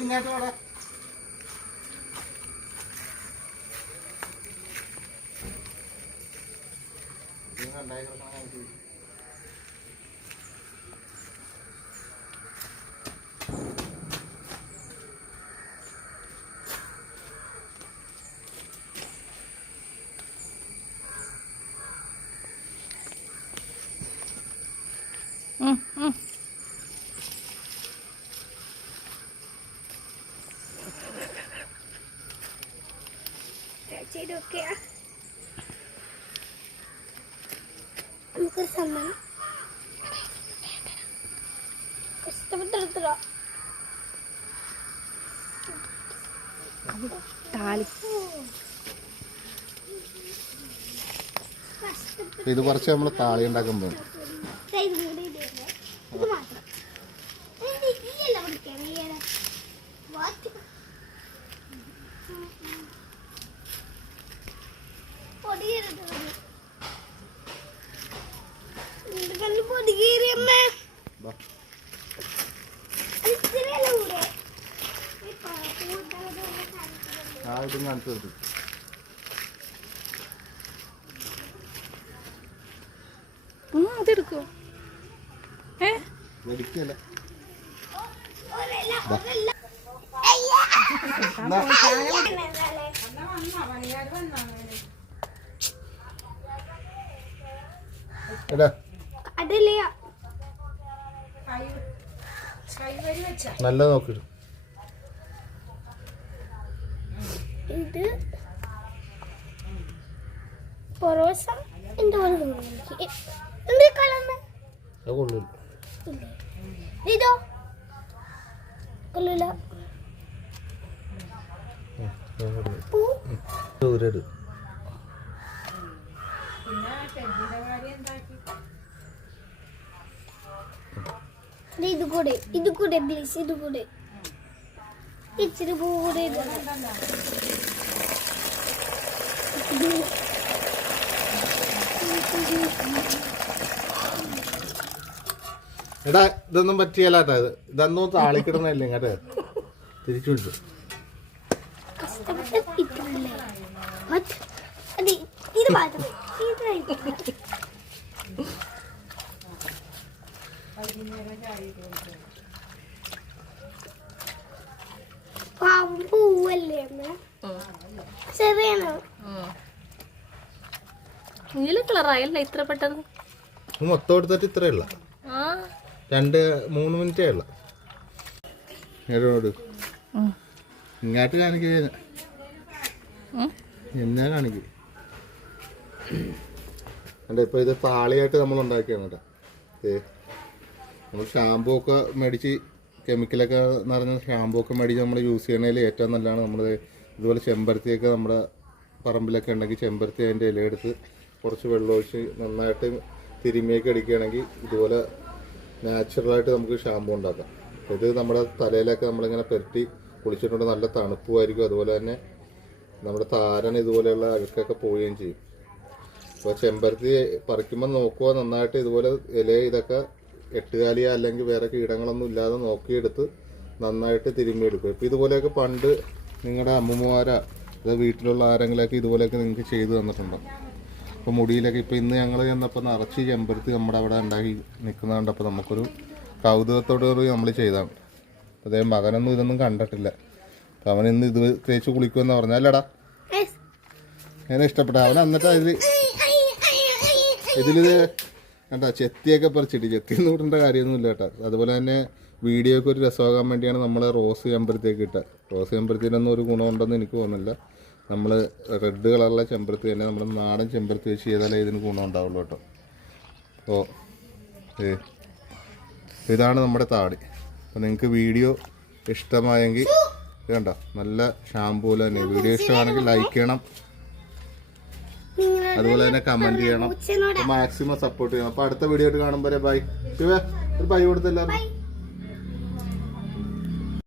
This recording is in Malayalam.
ഇങ്ങോട്ട് ചെയ്തൊക്കെയാ നമുക്കൊരു സമ്മാനം കഷ്ടപ്പെട്ടെടുത്തോ ഇത് കുറച്ച് നമ്മൾ താളി ഉണ്ടാക്കാൻ പോകും. ഇതും കാണിച്ചു കൊടുത്തു. അതെടുക്കോ? എടുക്കല്ല നല്ല നോക്കിട്ടു. ഇത് പൊറോസ ഇതോ കൊള്ളില്ല. ഇത് കൂടെ പ്ലീസ്, ഇത് കൂടെ ഇച്ചിരി കൂടെ. എടാ ഇതൊന്നും പറ്റിയല്ലാട്ടാ. ഇതൊന്നും താളിക്കിടുന്നല്ലേ ഇങ്ങോട്ട് തിരിച്ചു വിളിച്ചു. പൂവല്ലേ ചെറിയാണോ? നീല കളറായല്ല ഇത്ര പെട്ടെന്ന്. മൊത്തം എടുത്തിട്ട് ഇത്രയുള്ള 2-3 മിനിറ്റേ ഉള്ള. ഇങ്ങോട്ട് കാണിക്കുക എന്നാ കാണിക്കും. അല്ല ഇപ്പൊ ഇത് താളിയായിട്ട് നമ്മൾ ഉണ്ടാക്കിയാണ് കേട്ടോ. നമ്മൾ ഷാമ്പൂ ഒക്കെ മേടിച്ച് കെമിക്കലൊക്കെ നിറഞ്ഞ ഷാമ്പൂ ഒക്കെ മേടിച്ച് നമ്മൾ യൂസ് ചെയ്യണതിൽ ഏറ്റവും നല്ലതാണ്. നമ്മൾ ഇതുപോലെ ചെമ്പരത്തിയൊക്കെ നമ്മുടെ പറമ്പിലൊക്കെ ഉണ്ടെങ്കിൽ ചെമ്പരത്തി അതിൻ്റെ ഇലയെടുത്ത് കുറച്ച് വെള്ളമൊഴിച്ച് നന്നായിട്ട് തിരുമ്മിയൊക്കെ അടിക്കുകയാണെങ്കിൽ ഇതുപോലെ നാച്ചുറലായിട്ട് നമുക്ക് ഷാമ്പൂ ഉണ്ടാക്കാം. ഇത് നമ്മുടെ തലയിലൊക്കെ നമ്മളിങ്ങനെ പെരട്ടി കുളിച്ചിട്ടുണ്ട്. നല്ല തണുപ്പുമായിരിക്കും. അതുപോലെ തന്നെ നമ്മുടെ താരൻ ഇതുപോലെയുള്ള അഴുക്കൊക്കെ പോവുകയും ചെയ്യും. അപ്പോൾ ചെമ്പരത്തി പറിക്കുമ്പോൾ നോക്കുക നന്നായിട്ട് ഇതുപോലെ ഇല ഇതൊക്കെ എട്ടുകാലിയ അല്ലെങ്കിൽ വേറെ കീടങ്ങളൊന്നും ഇല്ലാതെ നോക്കിയെടുത്ത് നന്നായിട്ട് തിരുമ്മിയെടുക്കും. ഇപ്പോൾ ഇതുപോലെയൊക്കെ പണ്ട് നിങ്ങളുടെ അമ്മൂമ്മമാരാ അത് വീട്ടിലുള്ള ആരെങ്കിലുമൊക്കെ ഇതുപോലെയൊക്കെ നിങ്ങൾക്ക് ചെയ്തു തന്നിട്ടുണ്ടോ? ഇപ്പോൾ മുടിയിലൊക്കെ ഇപ്പോൾ ഇന്ന് ഞങ്ങൾ ചെന്നപ്പോൾ നിറച്ച് ചെമ്പരത്തി നമ്മുടെ അവിടെ ഉണ്ടാക്കി നിൽക്കുന്നത് കണ്ടപ്പോൾ നമുക്കൊരു കൗതുകത്തോടുകൂടി നമ്മൾ ചെയ്താണ്. അതേ മകനൊന്നും ഇതൊന്നും കണ്ടിട്ടില്ല. അപ്പം അവൻ ഇന്ന് ഇത് തേച്ച് കുളിക്കുമെന്ന് പറഞ്ഞല്ലടാ. എന്നെ ഇഷ്ടപ്പെട്ട അവൻ എന്നിട്ട് ഇതിലിത് കണ്ടാ ചെത്തിയൊക്കെ പറിച്ചിട്ട് ചെത്തിയൊന്നും ഇടേണ്ട കാര്യമൊന്നുമില്ല കേട്ടോ. അതുപോലെ തന്നെ വീഡിയോയ്ക്ക് ഒരു രസമാകാൻ വേണ്ടിയാണ് നമ്മൾ റോസ് ചെമ്പരത്തിയൊക്കെ ഇട്ടത്. റോസ് ചെമ്പരത്തിനൊന്നും ഒരു ഗുണമുണ്ടെന്ന് എനിക്ക് തോന്നുന്നില്ല. നമ്മൾ റെഡ് കളറുള്ള ചെമ്പരത്തി തന്നെ നമ്മൾ നാടൻ ചെമ്പരത്തി വെച്ച് ചെയ്താലേ ഇതിന് ഗുണം ഉണ്ടാവുള്ളൂ കേട്ടോ. അപ്പോൾ ഇതാണ് നമ്മുടെ താടി. അപ്പോൾ നിങ്ങൾക്ക് വീഡിയോ ഇഷ്ടമായെങ്കിൽ കണ്ടോ നല്ല ഷാമ്പൂ തന്നെ. വീഡിയോ ഇഷ്ടമാണെങ്കിൽ ലൈക്ക് ചെയ്യണം, അതുപോലെ തന്നെ കമൻറ്റ് ചെയ്യണം, മാക്സിമം സപ്പോർട്ട് ചെയ്യണം. അപ്പോൾ അടുത്ത വീഡിയോ ആയിട്ട് കാണുമ്പോൾ ബൈ. ഒരു ബൈ കൊടുത്തല്ലോ.